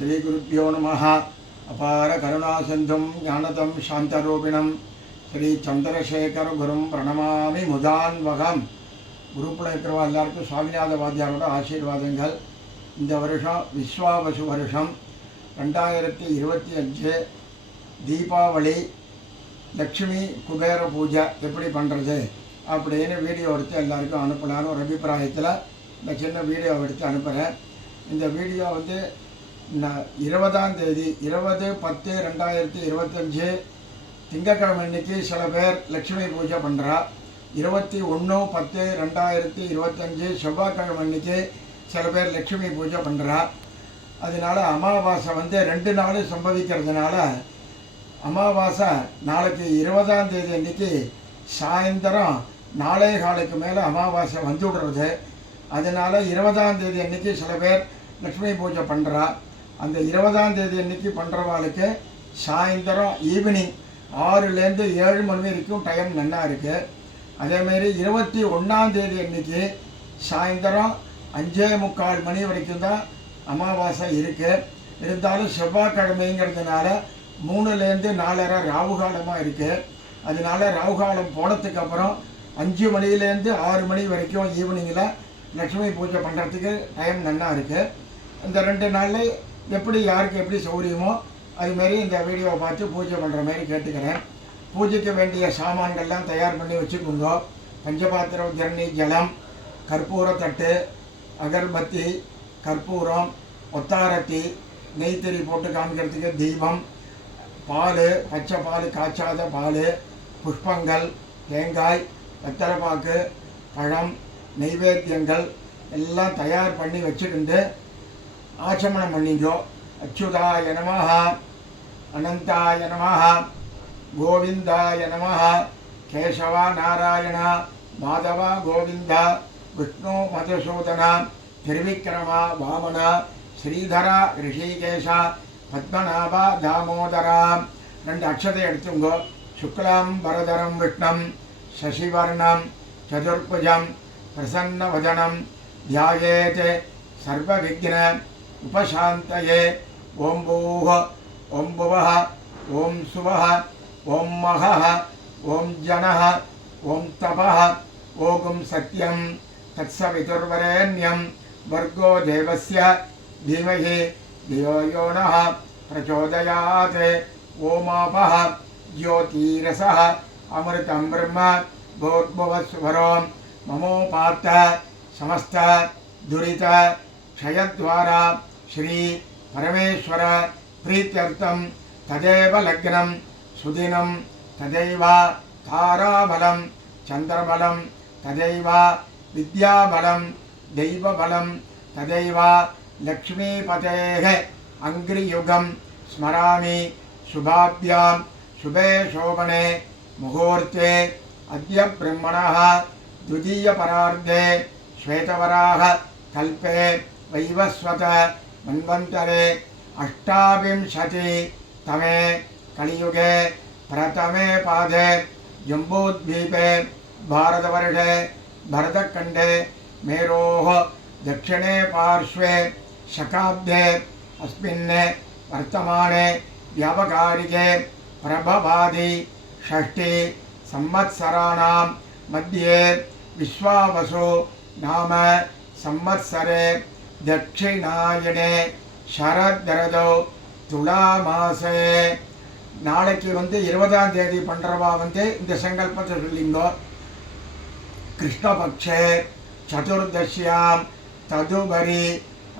श्रीगुरुभ्यो नमः। अपार करुणासिन्धुं ज्ञानदं शान्तरूपिणं श्रीचन्द्रशेखरगुरुं प्रणमामि मुदान्वகம். குருப்புல இருக்கிறவா எல்லாருக்கும் சுவாமிநாத வாத்தியாரோட ஆசீர்வாதங்கள். இந்த வருஷம் விஸ்வாவசு வருஷம் 2025 தீபாவளி லக்ஷ்மி குபேர பூஜை எப்படி பண்ணுறது அப்படின்னு வீடியோ எடுத்து எல்லாருக்கும் அனுப்பலான்னு ஒரு அபிப்பிராயத்தில் இந்த சின்ன வீடியோ எடுத்து அனுப்புகிறேன். இந்த வீடியோ 20ஆம் தேதி 20/10/2025 திங்கட்கிழமை அன்னைக்கு சில பேர் லக்ஷ்மி பூஜை பண்ணுறா. 21/10/2025 செவ்வாய்க்கிழமை அன்னைக்கு சில பேர் லக்ஷ்மி பூஜை பண்ணுறா. அதனால் அமாவாசை 2 நாள் சம்பவிக்கிறதுனால அமாவாசை நாளைக்கு 20ஆம் தேதி அன்னைக்கு சாயந்தரம் 4:15 மேலே அமாவாசை வந்துவிடுறது. அதனால் 20ஆம் தேதி அன்னைக்கு சில பேர் லக்ஷ்மி பூஜை பண்ணுறா. அந்த 20ஆம் தேதி அன்னைக்கு பண்ணுறவாளுக்கு சாயந்தரம் ஈவினிங் 6லேருந்து 7 மணி வரைக்கும் டைம் நல்லா இருக்குது. அதேமாரி 21ஆம் தேதி அன்னைக்கு சாயந்தரம் 5:45 மணி வரைக்கும் தான் அமாவாசை இருக்குது. இருந்தாலும் செவ்வாய்க்கிழமைங்கிறதுனால 3லேருந்து 4:30 ராவுகாலமாக இருக்குது. அதனால ராவுகாலம் போனதுக்கப்புறம் 5 மணிலேருந்து 6 மணி வரைக்கும் ஈவினிங்கில் லக்ஷ்மி பூஜை பண்ணுறதுக்கு டைம் நல்லா இருக்குது. இந்த 2 நாளில் எப்படி யாருக்கு எப்படி சௌகரியமோ அதுமாரி இந்த வீடியோவை பார்த்து பூஜை பண்ணுற மாதிரி கேட்டுக்கிறேன். பூஜைக்கு வேண்டிய சாமான்கள்லாம் தயார் பண்ணி வச்சுக்கோங்க. பஞ்சபாத்திரம், ஜர்னி, ஜலம், கற்பூரத்தட்டு, அகர்பத்தி, கற்பூரம், ஒத்தாரத்தி, நெய்த்திரி போட்டு காமிக்கிறதுக்கு தீபம், பால், பச்சை பால், காய்ச்சாத பால், புஷ்பங்கள், தேங்காய், வெத்தலைப்பாக்கு, பழம், நைவேத்தியங்கள் எல்லாம் தயார் பண்ணி வச்சுக்கிண்டு ஆச்சமனம் பண்ணிக்கோ. அச்சுதாய நமஹ, அனந்தாய நமஹ, கோவிந்தாய நமஹ, கேசவா நாராயண, மாதவா கோவிந்தா, விஷ்ணு மதுசூதனா, திருவிக்ரமா வாமனா, ஸ்ரீதரா ரிஷிகேஷா, பத்மநாபா தாமோதரா. 2 அக்ஷதை எடுத்துங்கோ. சுக்லாம் வரதரம் விஷ்ணம் சசிவர்ணம் சதுர்புஜம் பிரசன்னவதனம் தியாயேத் சர்வவிக்ன உபசாந்தயே. ஓம் பூஹ ஓம் புவஹ ஓம் சுவஹ ஓம் மகஹ ஓம் ஜனஹ ஓம் தபஹ ஓகும் சத்யம் தத்சவிதுர்வரேண்யம் வர்கோ தேவஸ்ய தீமஹி தியோ யோ நः பிரச்சோதயாத். ஓமாபஹ ஜோதிரசஹ அமிர்தம் பிரம்ம भूर्भुवस्वरों ममोपात्त समस्त दुरित क्षयद्वारा श्री परमेश्वर प्रीत्यर्थं तदेव लग्नं सुदिनं तदैव ताराबलं चंद्रबलं तदैव विद्याबलं दैवबलं तदैव लक्ष्मीपतेः अंग्रियुगं स्मरामि. शुभाभ्यां शुभे शोभने मुहूर्ते अद्य ब्रह्मणः द्वितीयपरार्धे श्वेतवराह कल्पे वैवस्वत मन्वन्तरे 28तमे कलियुगे प्रथमे पादे जम्बूद्वीपे भारतवर्षे भरतखण्डे मेरोः दक्षिणे पार्श्वे शकाब्दे अस्मिन् वर्तमाने व्यावहारिके प्रभवादि षष्ठी संवत्सराणां मध्ये विश्वावसु नाम संवत्सरे दक्षिणायने शरदृतौ तुलामासे. நாளைக்கு 20ஆம் தேதி பண்ணுறவா இந்த சங்கல்பத்தை சொல்லிங்கோ. கிருஷ்ணபக்ஷே சதுர்தஷ்யாம் ததுபரி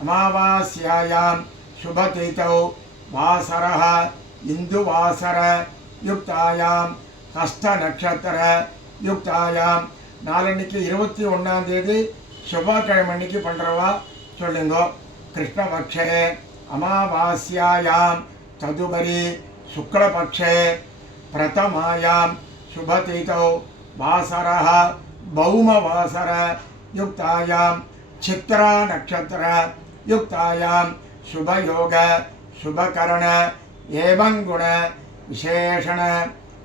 அமாவாஸ்யாயாம் சுபதிதௌ வாசரः இந்துவாசர யுக்தாயாம் ஹஸ்த நட்சத்திர யுக்தாயாம். நாளன்னைக்கு 21ஆம் தேதி செவ்வாய்க்கிழமை அன்னைக்கு பண்ணுறவா சொல்லுங்கோ. கிருஷ்ணபக்ஷே அமாவாஸ்யாயாம் ததுபரி சுக்லபக்ஷே பிரதமாயாம் சுபதிதௌ வாசரः பௌமவாசர யுக்தாயாம் சித்ரா நட்சத்திர யுக்தாயாம் शुभयोग शुभकरण एवं गुण विशेषण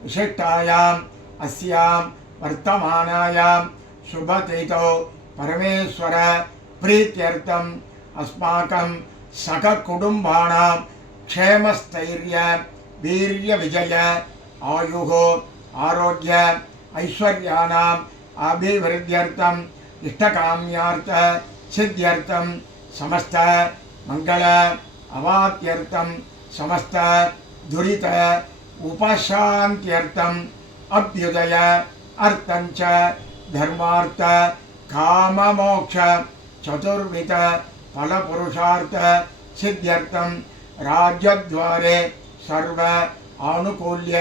विशिष्टायाम अस्याम वर्तमानायाम शुभतिथौ परमेश्वर प्रीत्यर्थम अस्माकं சக குடும்பானாம் க்ஷேமஸ்தைர்ய வீரிய விஜய ஆயுகோ ஆரோக்கிய ஐஸ்வர்யானாம் அபிவிருத்தியர்த்தம் இஷ்டகாமியார்த்த சித்தியர்த்தம் சமஸ்த மங்கள அவாத்தியர்த்தம் சமஸ்த துரித உபசாந்தியர்த்தம் அபியுதய அர்த்தஞ்ச தர்மார்த்த காமமோக்ஷ சதுர்வித பலபுருஷார்த்த சித்தியர்த்தம் ராஜ்யத்வாரே சர்வ ஆனுகூல்ய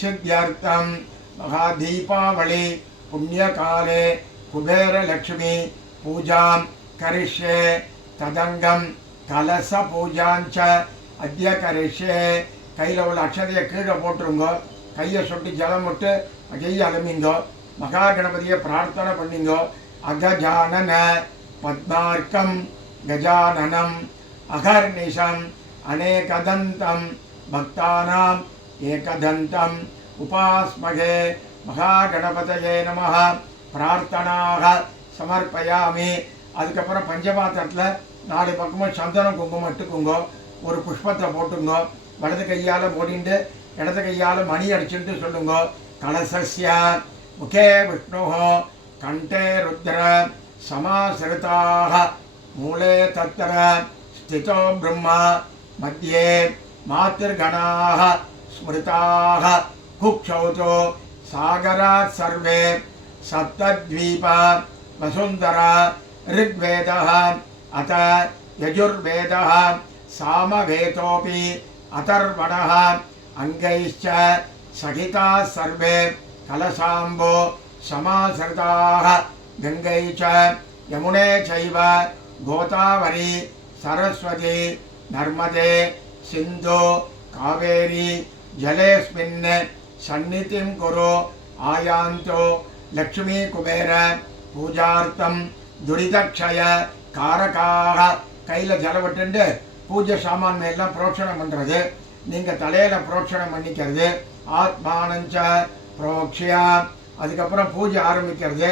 சித்தியர்த்தம் மகாதீபாவளி புண்ணியகாலே குபேரலக்ஷ்மி பூஜாம் கரிஷ்யே ததங்கம் கலச பூஜாஞ்ச அத்திய கரிஷ்யே. கையில் உள்ள அக்ஷதையை கீழே போட்டுருங்கோ, கையை சொட்டி ஜலம் விட்டு கையை அலமிங்கோ, மகா கணபதியை பிரார்த்தனை பண்ணிங்கோ. அகஜானன பத்மார்க்கம் கஜானனம் அகர்நிஷம் அநேகதந்தம் பக்தானாம் ஏகதந்தம் உபாஸ்மகே மகாகணபதயே நமஹ பிரார்த்தனாக சமர்ப்பயாமி. அதுக்கப்புறம் பஞ்சபாத்திரத்தில் 4 பக்கமும் சந்தனம் குங்குமம் இட்டுக்குங்கோ, ஒரு புஷ்பத்தை போட்டுங்கோ, வலது கையால் மூடிண்டு இடது கையால் மணி அடிச்சுட்டு சொல்லுங்கோ. கலசஸ்ய முகே விஷ்ணு கண்டே ருத்ர சமாசிரிதாக மூலே தத்திர ஸ்திதோ பிரம்மா மத்தியே மாத்திருகணாக ஸ்மிருதாக குக்ஷௌதோ சாகராத் சர்வே சப்தத்வீப வசுந்தரா ऋग्वेदः अथ यजुर्वेदः सामवेदोऽपि अथर्वणः अङ्गैश्च सहिताः सर्वे कलशाम्बो समाश्रिताः गङ्गै च यमुने चैव गोदावरी सरस्वती नर्मदे सिन्धु कावेरी जलेऽस्मिन् सन्निधिं कुरु आयान्तु लक्ष्मी कुबेर पूजार्थं துரிதக்ஷய காரகாக. கையில் ஜலவட்டுண்டு பூஜை சாமான் எல்லாம் புரோட்சணம் பண்ணுறது, நீங்கள் தலையில் புரோட்சணம் பண்ணிக்கிறது. ஆத்மானஞ்ச புரோக்ஷியா. அதுக்கப்புறம் பூஜை ஆரம்பிக்கிறது.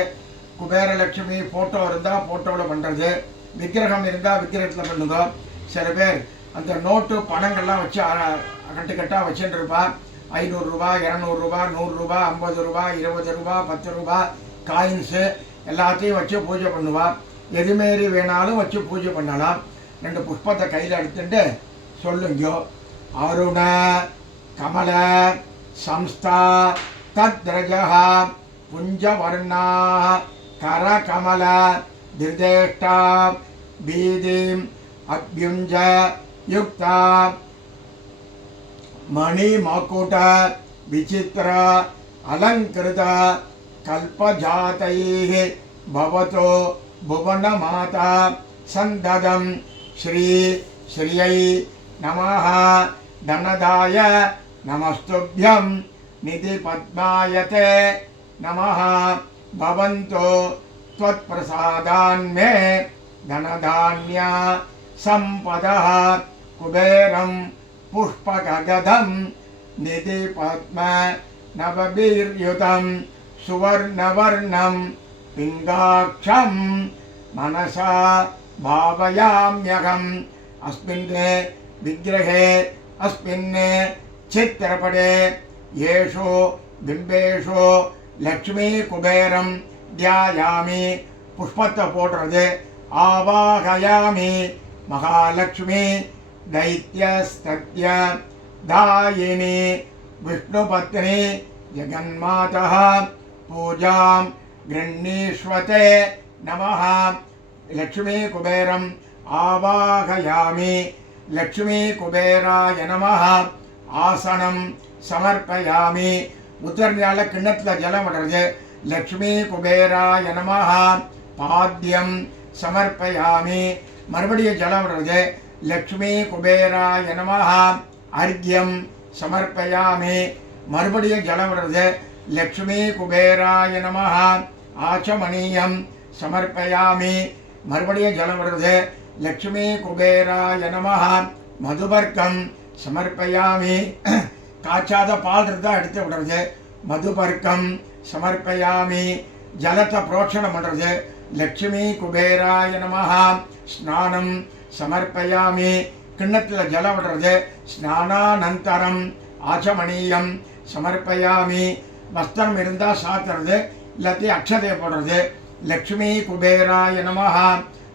குபேரலட்சுமி ஃபோட்டோ இருந்தால் ஃபோட்டோவில் பண்ணுறது, விக்கிரகம் இருந்தால் விக்கிரகத்தில் பண்ணுங்க. சில பேர் அந்த நோட்டு பணங்கள்லாம் வச்சு கட்டுக்கட்டாக வச்சுட்டு இருப்பா. 500 ரூபா 200 ரூபா 100 ரூபா 50 ரூபா 20 ரூபா 10 ரூபா காயின்ஸு எல்லாத்தையும் வச்சு பூஜை பண்ணுவாள். எதுமாரி வேணாலும் வச்சு பூஜை பண்ணலாம். 2 புஷ்பத்தை கையில் எடுத்துட்டு சொல்லுங்கோ. அருண கமல சம்ஸ்தா தத்ரஜா புஞ்சவர்ணா கர கமல திருதேஷ்டா பீதிம் அப்யுஞ்ச யுக்தா மணி மகுட விசித்திர அலங்கிருத கல்பஜாதைः பவதோ புவனமாதா சந்ததம் ஸ்ரீ ஸ்ரீயை நமஹ தனதாய நமஸ்துभ्यं நிதி பத்மாயதே நமஹ பவந்தோ त्वत्प्रसादान्मे धनधान्य संपदः कुबेरं पुष्पकगदं निधि पद्म नववीर्युतं सुवर्णवर्णं पिङ्गाक्षं मनसा भावयाम्यहम् अस्मिन् विग्रहे अस्मिन् चित्रपटे येषु बिम्बेषु लक्ष्मी कुबेरं ध्यायामि. पुष्पत्ते पोट्रदु आवाहयामि महालक्ष्मी दैत्यस्तत्य दायिनी विष्णुपत्नी जगन्मातः पूजां गृह्णीष्वते नमः. लक्ष्मी कुबेरम् आवाहयामि. लक्ष्मी कुबेराय नमः. आसनं समर्पयामि. उतरण्याल किण्णत्तुल जलं वडरुदु. लक्ष्मी कुबेराय नमः. पाद्यं समर्पयामि. मरुपडियुम जलं वडरुदु. लक्ष्मी कुबेराय नमः. अर्घ्यं समर्पयामि. मरुपडियुम जलं वडरुदु. लक्ष्मी कुबेराय नमः. आचमनीयं समर्पयामि. मरुपडियुम जलं वडरुदु. लक्ष्मी कुबेराय नमः. मधुपर्कं समर्पयामि. काचाद पाल இருந்தால் எடுத்து விடுறது. மதுபர்க்கம் समर्पयामि. जलத்தை प्रोक्षणம் பண்றது. लक्ष्मी कुबेराय नमः. स्नानं சமர்ப்பயாமி. கிண்ணத்தில் ஜலம் விடுறது. ஸ்நானானந்தரம் ஆச்சமணியம் சமர்ப்பயாமி. வஸ்திரம் இருந்தால் சாத்துறது, எல்லாத்தையும் அக்ஷதையை போடுறது. லக்ஷ்மி குபேராய நமஹ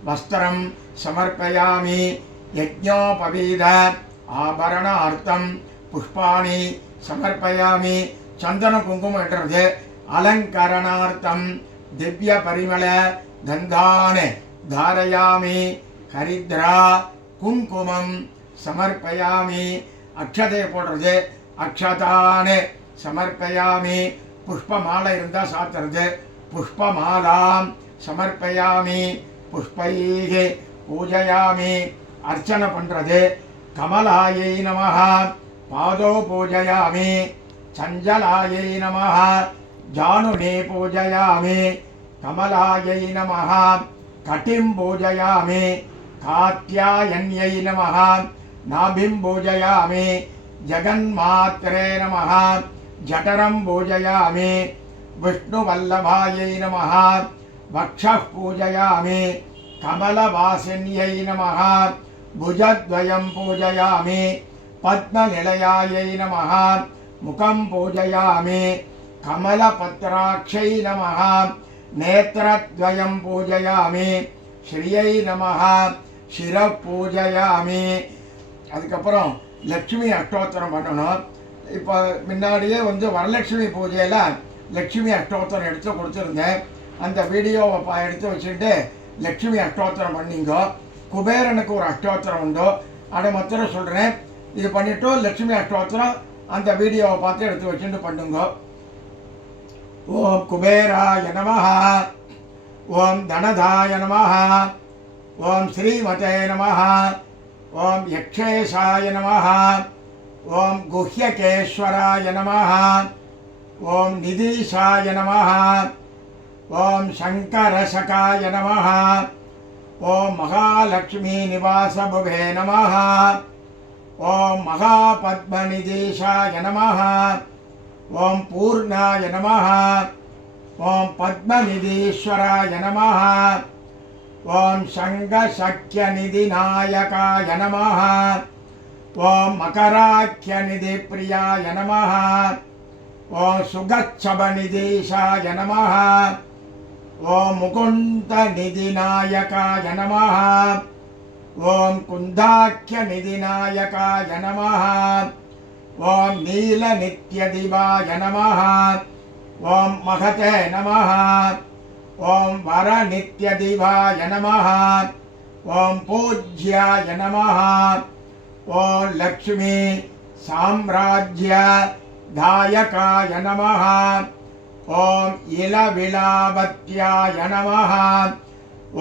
வஸ்திரம் சமர்ப்பயாமி. யஜ்ஞோபவீத ஆபரணார்த்தம் புஷ்பாணி சமர்ப்பயாமி. சந்தன குங்குமம் இடுறது. அலங்கரணார்த்தம் திவ்ய பரிமள கந்தான தாரயாமி. ஹரித்ரா குங்குமம் சமர்ப்பயாமி. அக்ஷதையை போடுறது. அக்ஷதான சமர்ப்பயாமி. புஷ்ப மாலை இருந்தால் சாத்துறது. புஷ்பமாலாம் சமர்ப்பயாமி. புஷ்பைகி பூஜயாமி. அர்ச்சனை பண்ணுறது. கமலாயை நமஹ பாதோ பூஜயாமி. சஞ்சலாயை நமஹ ஜானுனே பூஜயாமி. கமலாயை நமஹ கட்டிம் பூஜயாமி. காத்யாயன்யை நமஹ நாபிம் பூஜயாமி. ஜகன்மாத்ரே நமஹ ஜடரம் பூஜயாமி. விஷ்ணுவல்லபாயை நமஹ வக்ஷः பூஜயாமி. கமலவாசின்யை நமஹ புஜத்வயம் பூஜயாமி. பத்மநிலையாயை நமஹ முகம் பூஜயாமி. கமலபத்ராட்சை நமஹ நேத்ரத்வயம் பூஜயாமி. ஸ்ரீயை நமஹ சிர பூஜயாமி. அதுக்கப்புறம் லக்ஷ்மி அஷ்டோத்திரம் பண்ணணும். இப்போ முன்னாடியே வரலட்சுமி பூஜையில் லக்ஷ்மி அஷ்டோத்திரம் எடுத்து கொடுத்துருந்தேன். அந்த வீடியோவை எடுத்து வச்சுட்டு லக்ஷ்மி அஷ்டோத்திரம் பண்ணிங்க. குபேரனுக்கு ஒரு அஷ்டோத்திரம் உண்டோ அதை மாத்திரம் சொல்கிறேன். இது பண்ணிவிட்டு லக்ஷ்மி அஷ்டோத்திரம் அந்த வீடியோவை பார்த்து எடுத்து வச்சுட்டு பண்ணுங்க. ஓம் குபேராய நமஹ ஓம் தனதாய நமஹ ஓம் ஸ்ரீமதே நமஹ ஓம் யக்ஷேஷாய நமஹ ஓம் குஹ்யகேஸ்வராய நமஹ ஓம் நிதீஷாய நமஹ ஓம் சங்கரசகாய நமஹ ஓம் மகாலட்சுமி நிவாசபுவே நமஹ ஓம் மகாபத்மநிதீஷாய நமஹ ஓம் பூர்ணாய நமஹ ஓம் பத்மநிதீஸ்வராய நமஹ ஓம் சங்கசக்யநிதிநாயகாய நமஹ ஓம் மகராக்கியநிதிப்பிரியாய நமஹ ஓம் சுகச்சபநிதீஷாய நமஹ ஓம் முகுந்தநிதிநாயகாய நமஹ ஓம் குந்தாக்கியநிதிநாயகாய நமஹ ஓம் நீலநித்யதிவாய நமஹ ஓம் மகதே நமஹ ஓம் வரநித்யதிவாய நமஹ ஓம் பூஜ்யாய நமஹ ஓம் லக்ஷ்மி சாம்ராஜ்ய தாயகாய நமஹ ஓம் இளவிலாபத்யாய நமஹ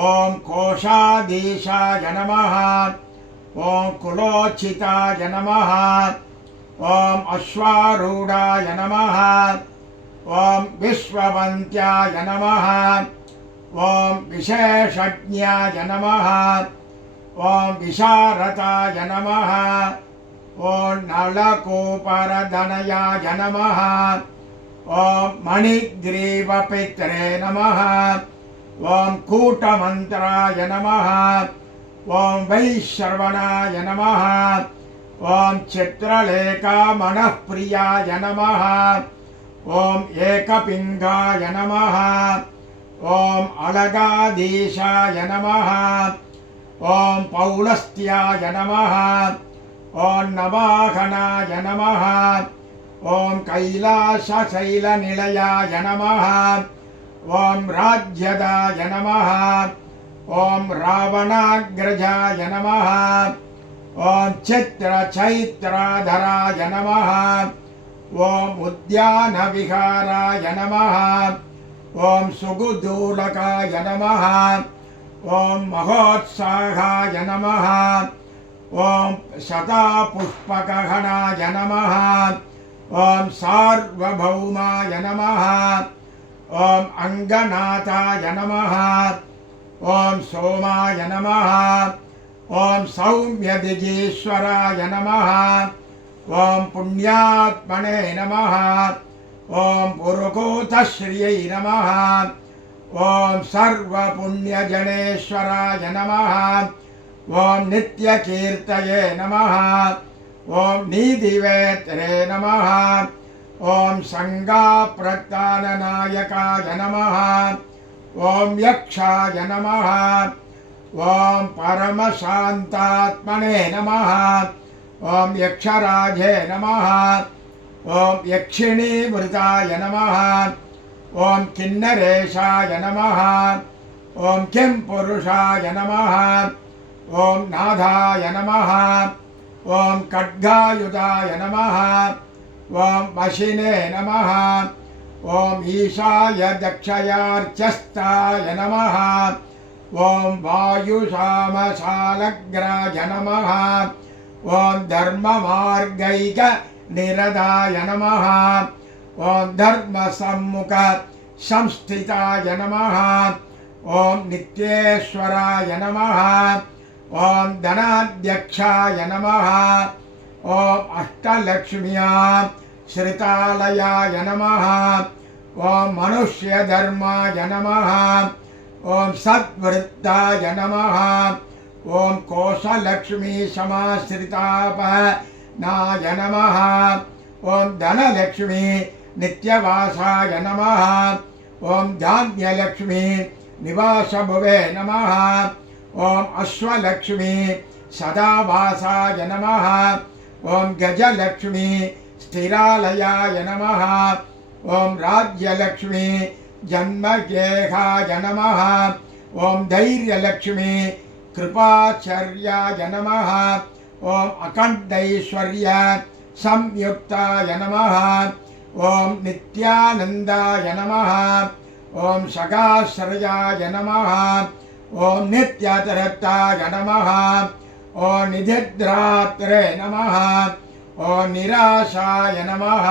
ஓம் கோஷாதீஷாய நமஹ ஓம் குலோச்சிதாய நமஹ ஓம் அஸ்வாரூடாய நமஹ ஓம் விஸ்வவந்த்யாய நமஹ ஓம் விசேஷஜ்ஞாய நமஹ ஓம் விசாரதாய நமஹ ஓம் நலகோபரதனயாய நமஹ ஓம் மணிக்ரீவபித்ரே நமஹ ஓம் கூட்டமந்திராய நமஹ ஓம் வைஸ்ரவணாய நமஹ ஓம் சித்ரலேகாமணப்பிரியாய நமஹ ஓம் ஏகபிங்காய நமஹ ஓம் அலகாதீஷாய நமஹ ஓம் பௌலஸ்தியாய நமஹ ஓம் நவாகனாய நமஹ ஓம் கைலாசசைலநிலையாய நமஹ ஓம் ராஜ்யதாய நமஹ ஓம் ராவணாக்ரஜாய நமஹ ஓம் சித்ரசைத்ராதராய நமஹ ஓம் உத்யானவிஹாராய நமஹ ஓம் சுகுதூலகாய நமஹ ஓம் மகோத்சாகாய நமஹ ஓம் சதாபுஷ்பகணாய நமஹ ஓம் சார்வபௌமாய நமஹ ஓம் அங்கநாதாய நமஹ ஓம் சோமாய நமஹ ஓம் சௌமியதிஜீஸ்வராய நமஹ ஓம் புண்ணியாத்மனே நமஹ ஓம் புருகோதஸ்ரீயை நமஹ ஓம் சர்வபுண்ணியஜனேஸ்வராய நமஹ ஓம் நித்ய கீர்த்தயே நமः ஓம் நீதிவேத்ரே நமः ஓம் சங்கா பிரத்தானநாயகாய நமः ஓம் யக்ஷாய நமः ஓம் பரமசாந்தாத்மனே நமः ஓம் யக்ஷராஜே நமः ஓம் யக்ஷிணி விருதாய நமः ஓம் கிண்ணரேஷாய நமः ஓம் கிம் புருஷாய நமः ஓம் நாதாய நமः ஓம் கட்காயுதாய நமः ஓம் வசினே நமः ஓம் ஈஷாய தக்ஷயார்ச்சஸ்தாய நமः ஓம் வாயுசாமசாலக்ராய நமः ஓம் தர்மமார்கைக நிரதாய நமः ஓம் தர்மசம்முக संस्थिताय नमः ओम नित्येश्वराय नमः ओम धनाध्यक्षाय नमः ओम अष्टलक्ष्म्या श्रितालयाय नमः ओम मनुष्यधर्माय नमः ओम सद्वृत्ताय नमः ओम कोशलक्ष्मी समाश्रितापनाय नमः ओम धनलक्ष्मी नित्यवासाय नमः ओम धान्यलक्ष्मी निवासभुवे नमः ओम अश्वलक्ष्मी सदावासाय नमः ओम गजलक्ष्मी स्थिरालयाय नमः ओम राज्यलक्ष्मी जन्मगेहाय नमः ओम धैर्यलक्ष्मी कृपाचर्याय नमः ओम अखण्डैश्वर्य संयुक्ताय नमः ओम नित्यानंदाय नमः ओम सगाश्रयाय नमः ओम नित्यतरताय नमः ओम निधिद्रात्रे नमः ओम निराशाय नमः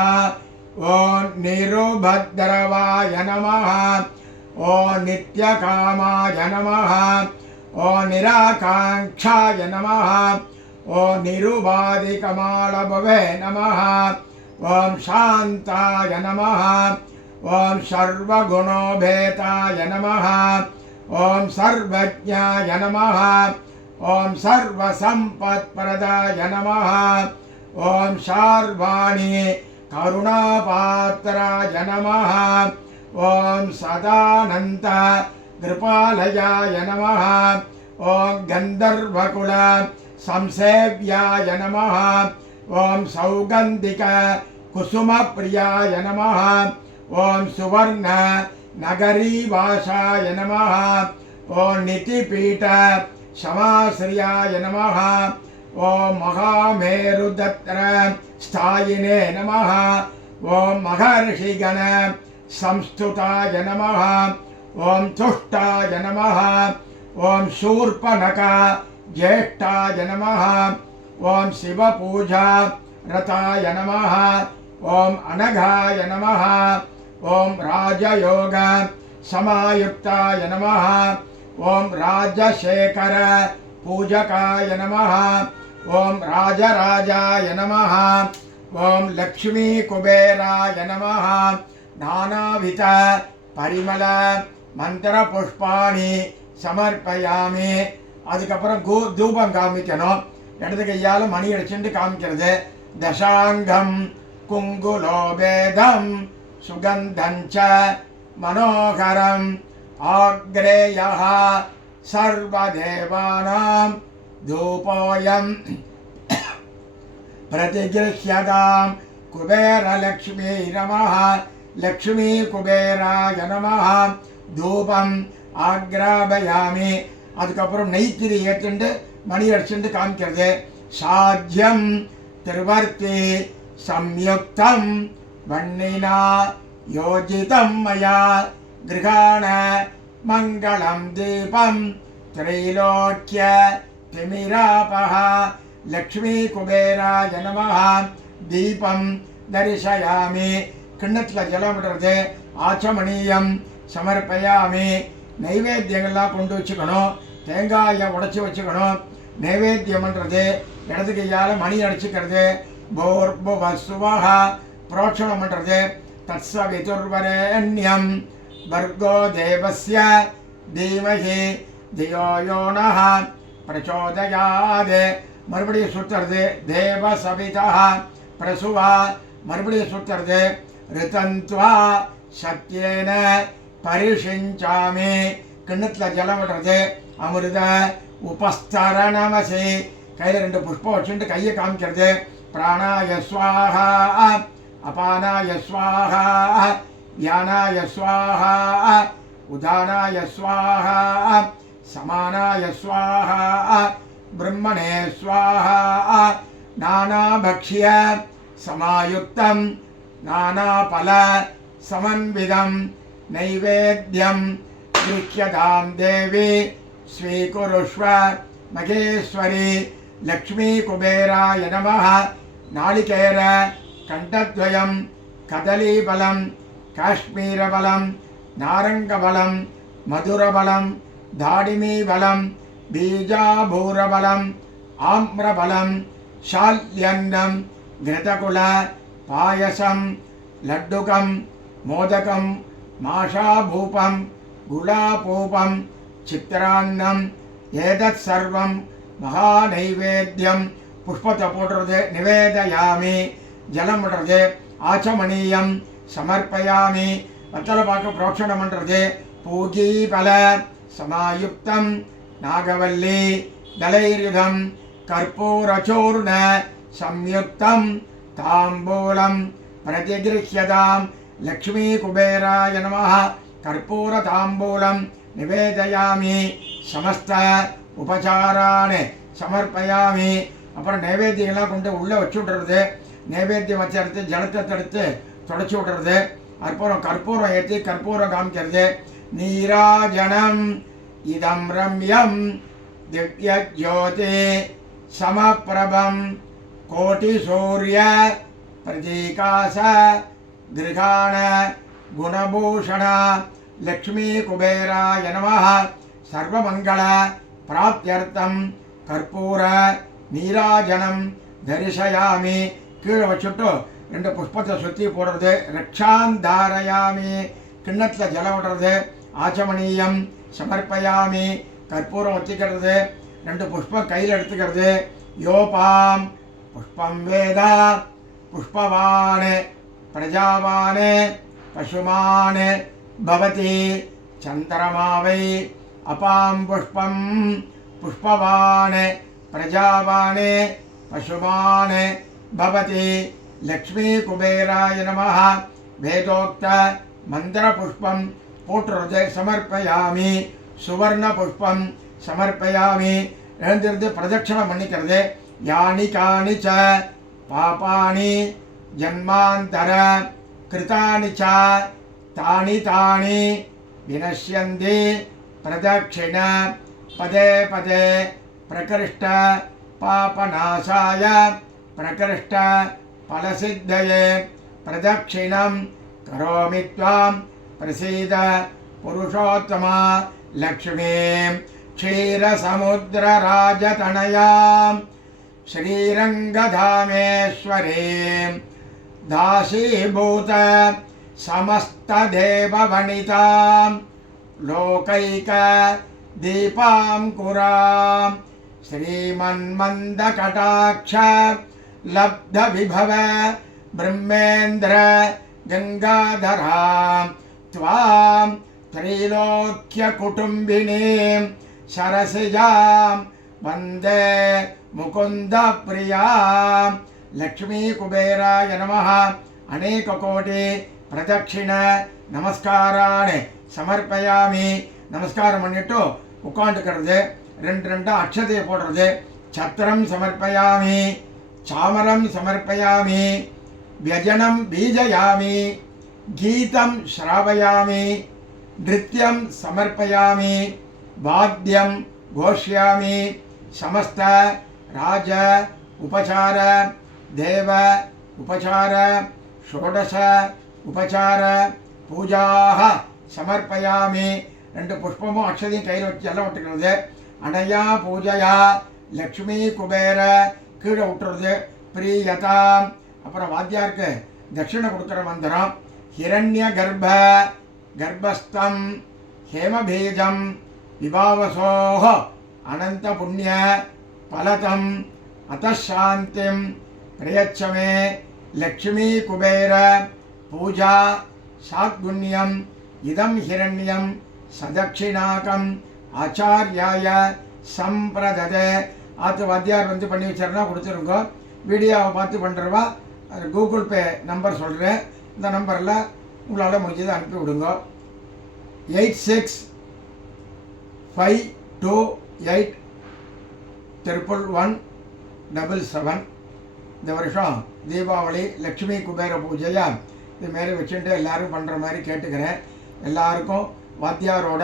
ओम निरुभद्रवाय नमः ओम नित्यकामाय नमः ओम निराकांक्षाय नमः ओम निरुबाधिकमालभवे नमः ओम शांताय नमः ओम सर्वगुणोभेताय नमः ओम सर्वज्ञाय नमः ओम सर्वसंपत्प्रदाय नमः ओम शार्वाणी करुणापात्राय नमः ओम सदानंद कृपालयाय नमः ओम गंधर्वकुल संसेव्याय नमः ओम सौगंधिक कुसुम प्रियाय नमः ओम सुवर्ण नगरीवासाय नमः ओम नितिपीठ समाश्रियाय नमः ओम महामेरुदत्र स्थायिने नमः ओम महर्षिगण संस्तुताय नमः ओम तुष्टाय नमः ओम शूर्पणखा ज्येष्ठाय नमः ओम शिवपूजा रताय नमः ओम अनघाय नमः ओम राजयोग समायुक्ताय नमः ओम राजशेखर पूजकाय नमः ओम राजराजाय नमः ओम लक्ष्मी कुबेराय नमः नानाविध परिमल मंत्र पुष्पाणि समर्पयामि அதுக்கப்புறம் தூபம் காமிக்கணும் இடது கையால் மணி அடிச்சுட்டு காமிக்கிறது தசாங்கம் குங்குலோபேதம் சுகந்தஞ்ச மனோகரம் ஆக்ரேயः सर्वदेवानां धूपोऽयं प्रतिगृह्यतां कुबेरलक्ष्मी नमः लक्ष्मी कुबेराय नमः धूपम् आग्रापयामि அதுக்கப்புறம் நெய்த்திரி ஏற்றுண்டு மணி அடிச்சுட்டு காமிக்கிறது சாத்தியம் திருவர்த்தி சம்யுக்தம் வன்னினா யோஜிதம் மயா கிருகாண மங்களம் தீபம் திரைலோக்கிய திமிராபஹ லக்ஷ்மி குபேராய நமஹ தீபம் தரிசயாமி கிண்ணத்தில் ஜலம் விடுறது ஆச்சமணியம் சமர்ப்பயாமி நைவேத்தியங்கள்லாம் கொண்டு வச்சுக்கணும் தேங்காயை உடைச்சி வச்சுக்கணும் நைவேத்தியம் பண்ணுறது இடது கையால் மணி அடிச்சுக்கிறது போர்புவசுவஹ புரோட்சணம் பண்ணுறது தத்சவிதுர்வரேண்யம் வர்கோ தேவஸ்ய தீமஹி தியோ யோ நः பிரச்சோதயாத் மறுபடியும் சுத்துறது. தேவ சபிதா பிரசுவா மறுபடியும் சுத்துறது. ரிதந்த்வா சத்யேன பரிஷிஞ்சாமி கிண்ணத்தில் ஜலம் விடுறது. அமிர்த உபஸ்தரணமசி கையில் 2 புஷ்பம் வச்சுட்டு கையை காமிக்கிறது. பிராணாய ஸ்வாஹா அபானாய ஸ்வாஹா வியானாய ஸ்வாஹா உதானாய ஸ்வாஹா சமானாய ஸ்வாஹா பிரம்மணே ஸ்வாஹா நானாபக்ஷ்ய சமாயுக்தம் நானாபல சமன்விதம் நைவேத்யம் கிருஹ்யதாம் தேவி ஸ்வீகுருஷ்வ மகேஸ்வரி லக்ஷ்மீ குபேராய நமः. நாளிகேர கண்டத்வயம் கதலீபலம் காஷ்மீரபலம் நாரங்கபலம் மதுரபலம் தாடிமீபலம் பீஜாபூரபலம் ஆம்ரபலம் ஷால்யன்னம் கிருதகுல பாயசம் லட்டுகம் மோதகம் மாஷாபூபம் குலாபூபம் சித்திரான்னம் ஏதத் சர்வம் மகாநைவேத்தியம். புஷ்பத்தை போடுறது. நிவேதயாமி ஜலம் விடுறது. ஆச்சமணியம் சமர்ப்பயாமி வத்தலை பாக்கு புரோக்ஷணம் பண்ணுறது. பூகீபல சமாயுக்தம் நாகவல்லி தலையுதம் கற்பூரச்சூர்ண சம்யுக்தம் தாம்பூலம் பிரதிகிருஹ்யதாம் லக்ஷ்மீ குபேராய நமः. கற்பூர தாம்பூலம் நிவேதயாமி சமஸ்த உபசாரான் சமர்ப்பயாமி. அப்புறம் நைவேத்தியங்கள்லாம் கொண்டு உள்ளே வச்சு விடுறது. நைவேத்தியம் வச்ச எடுத்து ஜலத்தை தடுத்து தொடச்சி விடுறது. அப்புறம் கற்பூரம் ஏற்றி கற்பூரம் காமிக்கிறது. நீராஜனம் இதம் ரம்யம் திவ்ய ஜோதி சமப்பிரபம் கோட்டி சூரிய பிரதீகாச கிருகாண குணபூஷண லக்ஷ்மீ குபேராய நமः. சர்வமங்கள பிராப்தியர்த்தம் கற்பூர நீராஜனம் தரிசயாமி. கீழே வச்சுட்டு 2 புஷ்பத்தை சுற்றி போடுறது. ரக்ஷாந்தாரயாமி கிண்ணத்தில் ஜலம் விடுறது. ஆச்சமணியம் சமர்ப்பயாமி கற்பூரம் வச்சுக்கிறது. 2 புஷ்பம் கையில் எடுத்துக்கிறது. யோபாம் புஷ்பம் வேதா புஷ்பவான் பிரஜாவான் பசுமான் பவதி சந்திரமாவை அபாம் புஷ்பம் புஷ்பவான் பிரஜாவான் பசுமான் பவதி லக்ஷ்மீ குபேராய நமः. வேதோக்த மந்திர புஷ்பம் போற்றுறது. சமர்ப்பயாமி சுவர்ண புஷ்பம் சமர்ப்பயாமி. எழுந்திருந்து பிரதட்சணம் பண்ணிக்கிறது. யானி காணி ச பாபானி ஜன்மாந்தர கிருதானி ச தானி தானி வினஷ்யந்தி பிரதட்சிண பதே பதே பிரகிருஷ்ட பாபநாசாய பிரகிருஷ்ட பலசித்தயே பிரதட்சிணம் கரோமி த்வாம் பிரசீத புருஷோத்தமா லக்ஷ்மீம் क्षीरसमुद्रराजतनयां श्रीरङ्गधामेश्वरीं दासीभूत समस्तदेववनितां लोकैकदीपाङ्कुरां श्रीमन्मन्दकटाक्ष लब्धविभव ब्रह्मेन्द्र गङ्गाधरां त्वां त्रैलोक्यकुटुम्बिनीं सरसिजां वन्दे मुकुन्दप्रियां लक्ष्मी कुबेराय नमः अनेक कोटि प्रदक्षिण नमस्कारान् समर्पयामि நமஸ்காரம் பண்ணிட்டு உட்காந்துக்கிறது. 2 அக்ஷதையை போடுறது. சத்திரம் சமர்ப்பயாமி சாமரம் சமர்ப்பயாமி व्यजनं बीजयामि गीतं श्रावयामि नृत्यं समर्पयामि वाद्यं घोषयामि समस्त राज उपचार देव उपचार षोडश उपचार पूजाः समर्पयामि. 2 புஷ்பமும் அக்ஷதையும் கையில் வச்சு எல்லாம் விட்டுக்கிறது. அனையா பூஜையா லக்ஷ்மி குபேர கீழே விட்டுறது. பிரியதாம் அப்புறம் வாத்தியாருக்கு தட்சிணை கொடுக்குற மந்திரம். ஹிரண்ய கர்ப்ப கர்ப்பஸ்தம் ஹேமபீஜம் விபாவசோஹ अनंत पुण्य फलतम अतशांतिम प्रयच्छ मे लक्ष्मी कुबेर पूजा सात्पुण्यम इदम हिरण्यम सदक्षिणाकम आचार्याय संप्रददे आत वाद्यार வந்து பண்ணி வச்சறனா கொடுத்துருங்க வீடியோவை பார்த்து பண்றவா கூகுள் பே நம்பர் சொல்றேன் இந்த நம்பர்ல உங்களால முடிஞ்சதை அனுப்பி விடுங்க 8652811177 இந்த வருஷம் தீபாவளி லட்சுமி குபேர பூஜையா இது மாரி வச்சுட்டு எல்லாரும் பண்ணுற மாதிரி கேட்டுக்கிறேன். எல்லாருக்கும் வாத்தியாரோட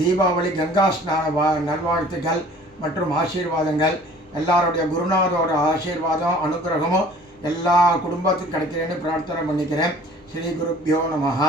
தீபாவளி கங்கா ஸ்நான நல்வாழ்த்துக்கள் மற்றும் ஆசீர்வாதங்கள். எல்லாருடைய குருநாதோட ஆசீர்வாதம் அனுகிரகமும் எல்லா குடும்பத்துக்கும் கிடைக்கிறேன்னு பிரார்த்தனை பண்ணிக்கிறேன். ஸ்ரீ குருப்பியோ நமஹ.